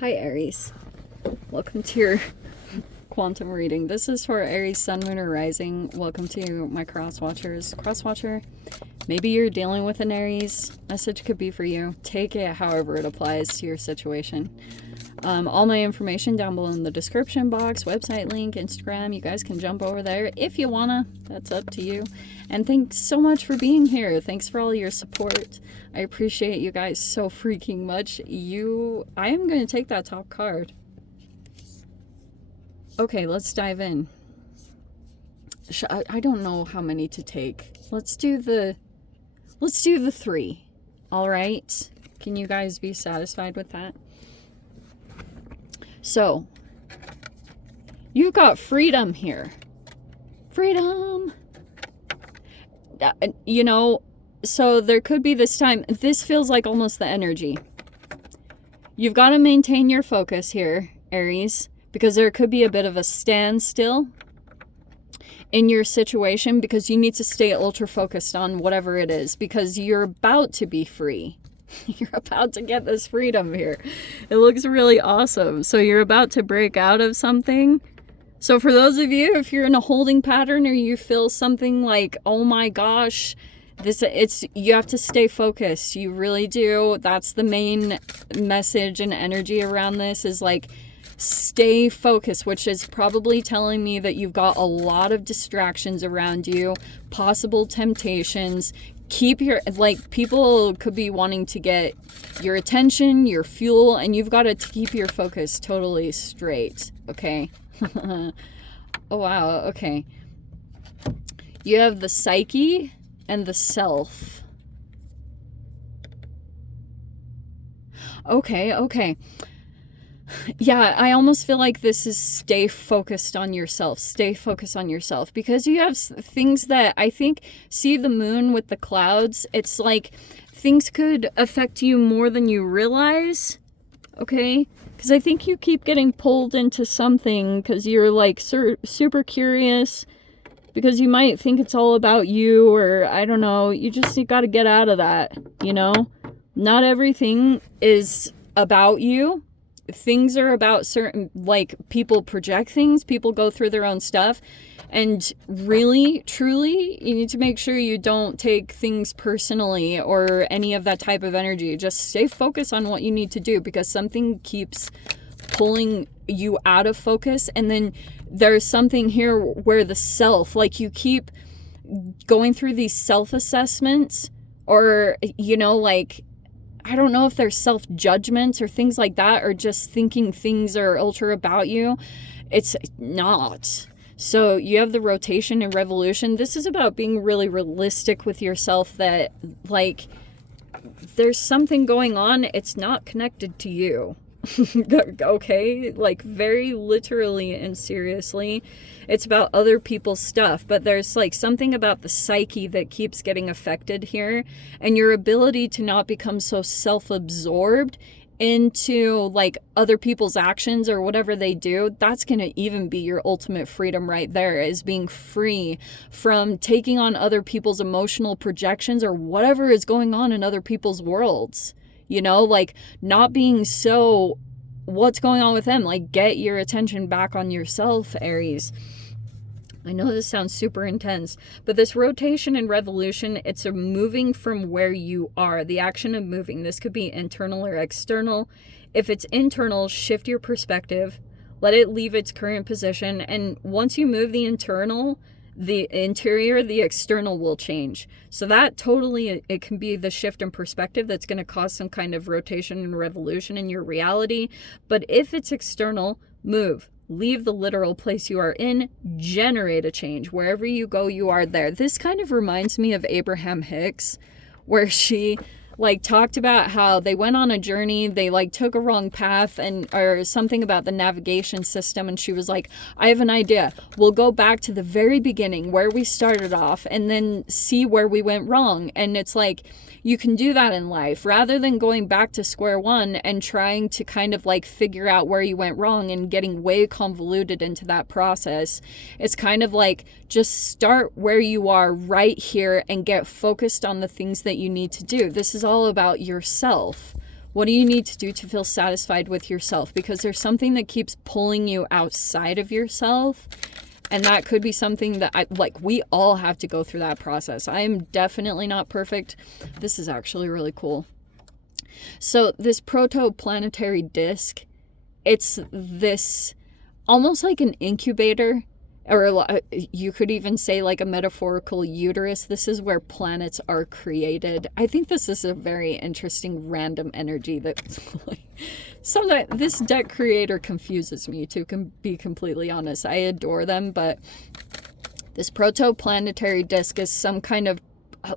Hi Aries, welcome to your quantum reading. This is for Aries Sun, Moon, or Rising. Welcome to my cross watchers. Cross watcher, maybe you're dealing with an Aries. Message could be for you. Take it however it applies to your situation. All my information down below in the description box, website link, Instagram. You guys can jump over there if you wanna. That's up to you. And thanks so much for being here. Thanks for all your support. I appreciate you guys so freaking much. I am going to take that top card. Okay, let's dive in. I don't know how many to take. Let's do the 3. All right. Can you guys be satisfied with that? So, you've got freedom here. Freedom. You know, so there could be this time. This feels like almost the energy. You've got to maintain your focus here, Aries, because there could be a bit of a standstill in your situation because you need to stay ultra focused on whatever it is because you're about to be free. You're about to get this freedom here. It looks really awesome. So you're about to break out of something. So for those of you, if you're in a holding pattern or you feel something like, oh my gosh, you have to stay focused. You really do. That's the main message and energy around this is like, stay focused, which is probably telling me that you've got a lot of distractions around you, possible temptations. Keep your, people could be wanting to get your attention, your fuel, and you've got to keep your focus totally straight, okay? Oh, wow, okay. You have the psyche and the self. Okay. Yeah, I almost feel like this is stay focused on yourself. Stay focused on yourself. Because you have things that I think, see the moon with the clouds, it's like things could affect you more than you realize. Okay? Because I think you keep getting pulled into something because you're like super curious. Because you might think it's all about you or I don't know. You got to get out of that, you know? Not everything is about you. Things are about certain, like, people project things, people go through their own stuff, and really, truly, you need to make sure you don't take things personally or any of that type of energy. Just stay focused on what you need to do because something keeps pulling you out of focus, and then there's something here where the self, like, you keep going through these self-assessments or, you know, like, I don't know if there's self-judgments or things like that or just thinking things are ultra about you. It's not. So you have the rotation and revolution. This is about being really realistic with yourself that, like, there's something going on. It's not connected to you. Okay? Like, very literally and seriously. It's about other people's stuff, but there's like something about the psyche that keeps getting affected here, and your ability to not become so self-absorbed into like other people's actions or whatever they do. That's going to even be your ultimate freedom right there, is being free from taking on other people's emotional projections or whatever is going on in other people's worlds. You know, like not being so, what's going on with them? Like, get your attention back on yourself, Aries. I know this sounds super intense, but this rotation and revolution, it's a moving from where you are, the action of moving. This could be internal or external. If it's internal, shift your perspective, let it leave its current position. And once you move the internal, the interior, the external will change. So that totally, it can be the shift in perspective that's going to cause some kind of rotation and revolution in your reality. But if it's external, move. Leave the literal place you are in, generate a change. Wherever you go, you are there. This kind of reminds me of Abraham Hicks, where she like talked about how they went on a journey, they like took a wrong path or something about the navigation system, and she was like, I have an idea. We'll go back to the very beginning where we started off and then see where we went wrong. And it's like, you can do that in life rather than going back to square one and trying to kind of like figure out where you went wrong and getting way convoluted into that process. It's kind of like, just start where you are right here and get focused on the things that you need to do. This is all about yourself. What do you need to do to feel satisfied with yourself? Because there's something that keeps pulling you outside of yourself. And that could be something that we all have to go through that process. I am definitely not perfect. This is actually really cool. So this protoplanetary disk, it's this almost like an incubator, or you could even say like a metaphorical uterus. This is where planets are created. I think this is a very interesting random energy that sometimes this deck creator confuses me, to be completely honest. I adore them, but this protoplanetary disk is some kind of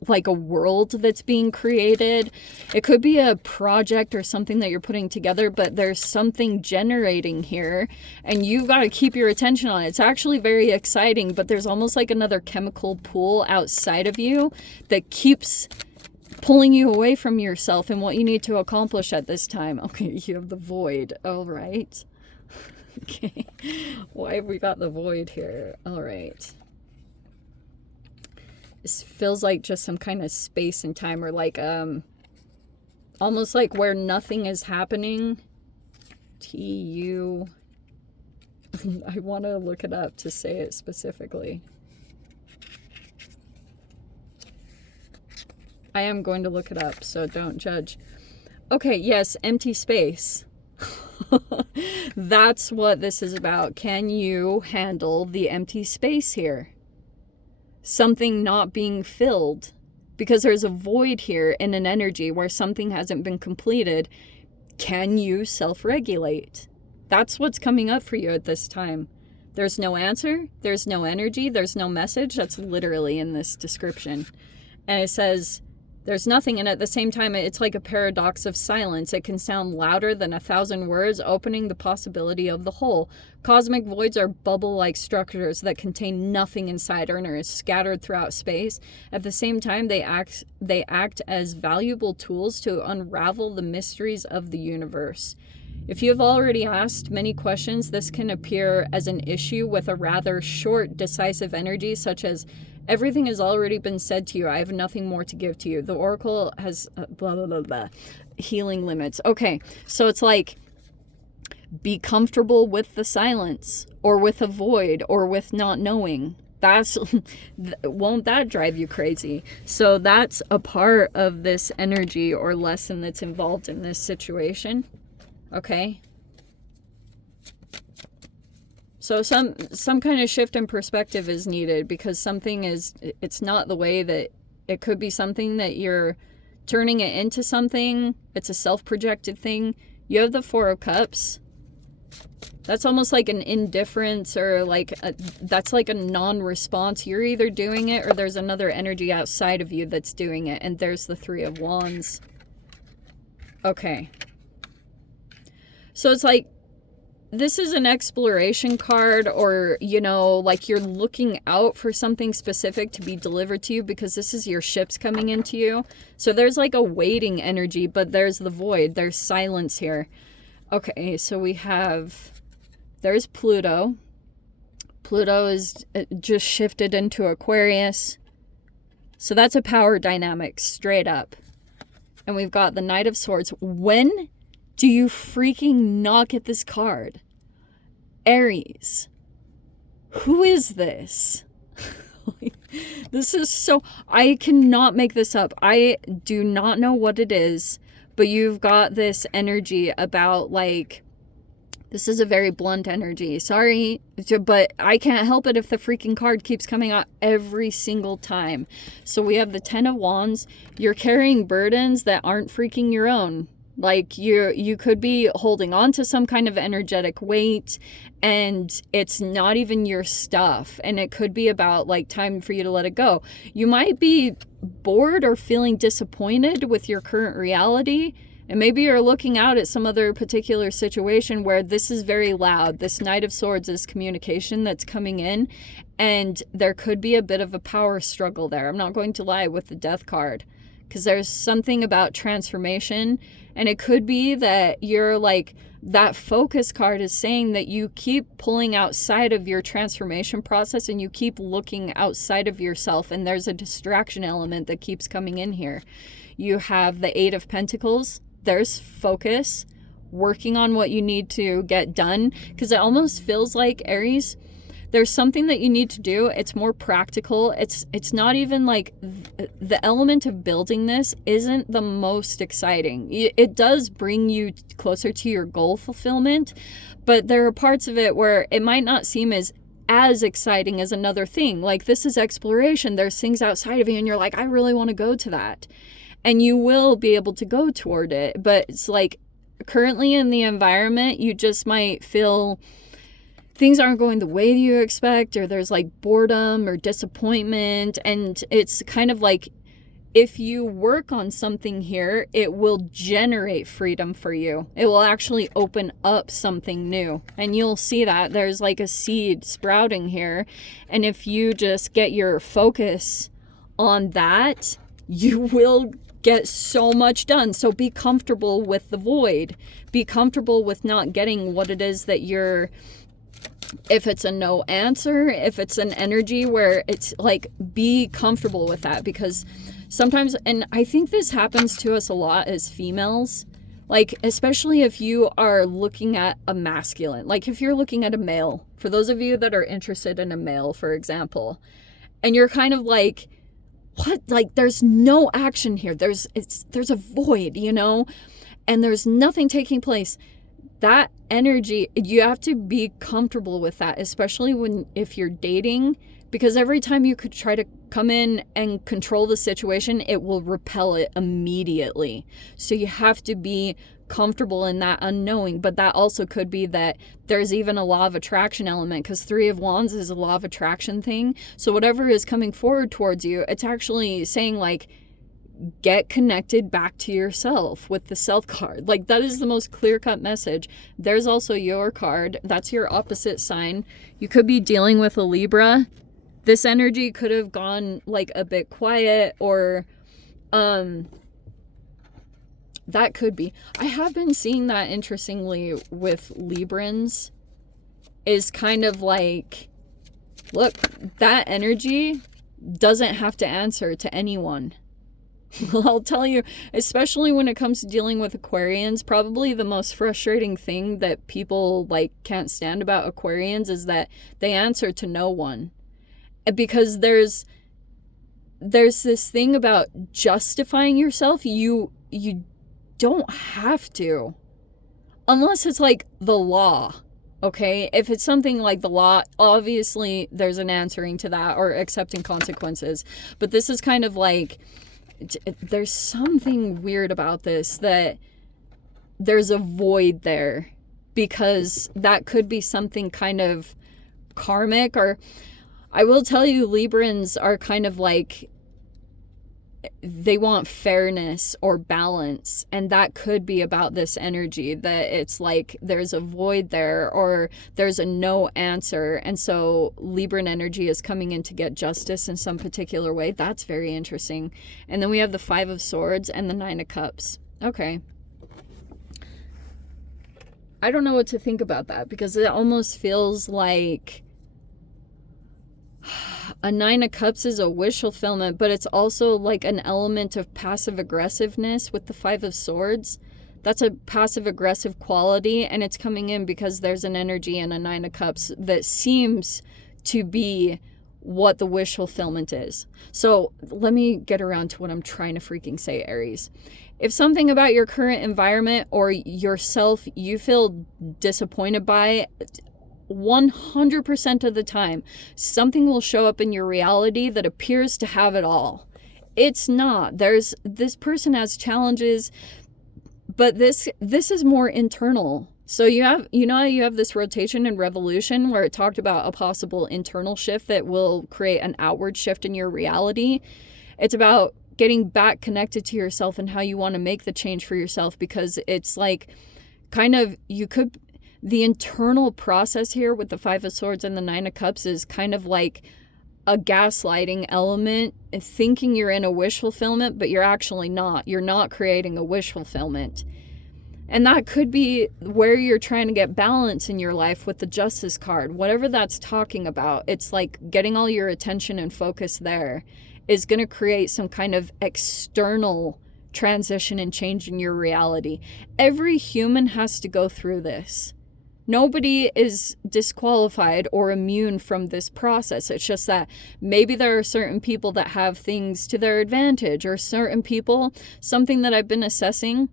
like a world that's being created. It could be a project or something that you're putting together, but there's something generating here and you've got to keep your attention on it. It's actually very exciting, but there's almost like another chemical pool outside of you that keeps pulling you away from yourself and what you need to accomplish at this time. Okay, you have the void. All right. Okay. Why have we got the void here? All right. This feels like just some kind of space and time, or like almost like where nothing is happening. TU. I want to look it up to say it specifically. I am going to look it up, so don't judge. Okay, yes, empty space. That's what this is about. Can you handle the empty space here? Something not being filled, because there's a void here in an energy where something hasn't been completed. Can you self-regulate? That's what's coming up for you at this time. There's no answer, there's no energy, there's no message. That's literally in this description. And it says there's nothing, and at the same time it's like a paradox of silence. It can sound louder than 1,000 words, opening the possibility of the whole. Cosmic voids are bubble-like structures that contain nothing inside or are scattered throughout space. At the same time, they act as valuable tools to unravel the mysteries of the universe. If you have already asked many questions, this can appear as an issue with a rather short, decisive energy, such as, everything has already been said to you. I have nothing more to give to you. The oracle has blah, blah, blah, blah. Healing limits. Okay, so it's like, be comfortable with the silence, or with a void, or with not knowing. That's, won't that drive you crazy? So that's a part of this energy or lesson that's involved in this situation. Okay. So some kind of shift in perspective is needed, because something is, it's not the way that it could be. Something that you're turning it into something. It's a self-projected thing. You have the Four of Cups. That's almost like an indifference, or like that's like a non-response. You're either doing it or there's another energy outside of you that's doing it. And there's the Three of Wands. Okay. So it's like, this is an exploration card, or, you know, like you're looking out for something specific to be delivered to you, because this is your ships coming into you. So there's like a waiting energy, but there's the void. There's silence here. Okay, so we have, there's Pluto. Pluto is just shifted into Aquarius. So that's a power dynamic straight up. And we've got the Knight of Swords. When do you freaking not get this card? Aries. Who is this? This is so... I cannot make this up. I do not know what it is, but you've got this energy about, like... This is a very blunt energy. Sorry, but I can't help it if the freaking card keeps coming out every single time. So we have the Ten of Wands. You're carrying burdens that aren't freaking your own. Like you could be holding on to some kind of energetic weight, and it's not even your stuff. And it could be about like time for you to let it go. You might be bored or feeling disappointed with your current reality. And maybe you're looking out at some other particular situation where this is very loud. This Knight of Swords is communication that's coming in. And there could be a bit of a power struggle there. I'm not going to lie with the Death card, because there's something about transformation. And it could be that you're like, that focus card is saying that you keep pulling outside of your transformation process and you keep looking outside of yourself. And there's a distraction element that keeps coming in here. You have the Eight of Pentacles. there's focus working on what you need to get done, because it almost feels like, Aries, there's something that you need to do. It's more practical. It's not even like the element of building this isn't the most exciting. It does bring you closer to your goal fulfillment, but there are parts of it where it might not seem as exciting as another thing. Like, this is exploration. There's things outside of you and you're like, I really want to go to that. And you will be able to go toward it. But it's like, currently in the environment, you just might feel things aren't going the way you expect, or there's like boredom or disappointment. And it's kind of like, if you work on something here, it will generate freedom for you. It will actually open up something new. And you'll see that there's like a seed sprouting here. And if you just get your focus on that, you will get so much done. So be comfortable with the void. Be comfortable with not getting what it is that you're, if it's a no answer, if it's an energy where it's like, be comfortable with that. Because sometimes, and I think this happens to us a lot as females, like, especially if you are looking at a masculine, like if you're looking at a male, for those of you that are interested in a male, for example, and you're kind of like, what? Like, there's no action here. There's a void, you know, and there's nothing taking place. That energy, you have to be comfortable with that, especially if you're dating, because every time you could try to come in and control the situation, it will repel it immediately. So you have to be comfortable in that unknowing. But that also could be that there's even a law of attraction element, because 3 of Wands is a law of attraction thing. So whatever is coming forward towards you, it's actually saying like, get connected back to yourself with the self card. Like, that is the most clear-cut message. There's also your card. That's your opposite sign. You could be dealing with a Libra. This energy could have gone like a bit quiet, or that could be. I have been seeing that, interestingly, with Librans, is kind of like, look, that energy doesn't have to answer to anyone. I'll tell you, especially when it comes to dealing with Aquarians, probably the most frustrating thing that people like can't stand about Aquarians is that they answer to no one. Because there's this thing about justifying yourself. You don't have to, unless it's like the law. Okay, if it's something like the law, obviously there's an answering to that, or accepting consequences. But this is kind of like, there's something weird about this, that there's a void there, because that could be something kind of karmic. Or I will tell you, Librans are kind of like, they want fairness or balance, and that could be about this energy, that it's like there's a void there, or there's a no answer, and so Libran energy is coming in to get justice in some particular way. That's very interesting. And then we have the 5 of Swords and the 9 of Cups. Okay, I don't know what to think about that, because it almost feels like a 9 of Cups is a wish fulfillment, but it's also like an element of passive aggressiveness with the 5 of Swords. That's a passive aggressive quality, and it's coming in because there's an energy in a 9 of Cups that seems to be what the wish fulfillment is. So let me get around to what I'm trying to freaking say, Aries. If something about your current environment or yourself you feel disappointed by, 100% of the time, something will show up in your reality that appears to have it all. It's not. This person has challenges, but this is more internal. So you have this rotation and revolution where it talked about a possible internal shift that will create an outward shift in your reality. It's about getting back connected to yourself and how you want to make the change for yourself, because it's like, kind of, the internal process here with the 5 of Swords and the 9 of Cups is kind of like a gaslighting element, thinking you're in a wish fulfillment, but you're actually not. You're not creating a wish fulfillment. And that could be where you're trying to get balance in your life with the Justice card. Whatever that's talking about, it's like getting all your attention and focus there is going to create some kind of external transition and change in your reality. Every human has to go through this. Nobody is disqualified or immune from this process. It's just that maybe there are certain people that have things to their advantage, or certain people, something that I've been assessing.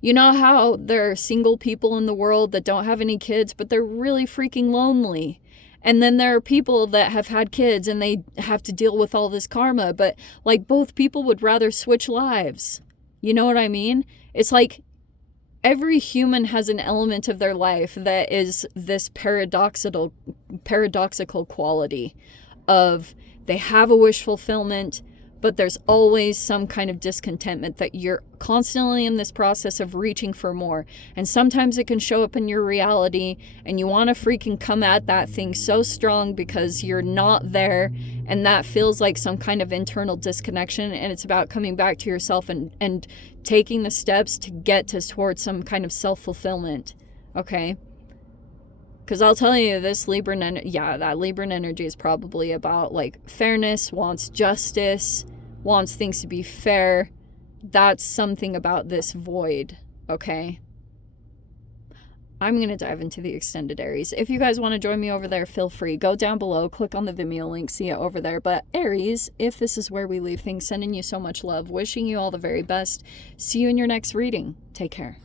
You know how there are single people in the world that don't have any kids, but they're really freaking lonely. And then there are people that have had kids and they have to deal with all this karma, but like both people would rather switch lives. You know what I mean? It's like every human has an element of their life that is this paradoxical quality of they have a wish fulfillment, but there's always some kind of discontentment that you're constantly in this process of reaching for more. And sometimes it can show up in your reality and you want to freaking come at that thing so strong because you're not there, and that feels like some kind of internal disconnection, and it's about coming back to yourself and taking the steps to get towards some kind of self-fulfillment. Okay? Because I'll tell you, this Libran energy is probably about like fairness, wants justice, wants things to be fair. That's something about this void, okay? I'm going to dive into the extended Aries. If you guys want to join me over there, feel free. Go down below, click on the Vimeo link, see it over there. But Aries, if this is where we leave things, sending you so much love, wishing you all the very best. See you in your next reading. Take care.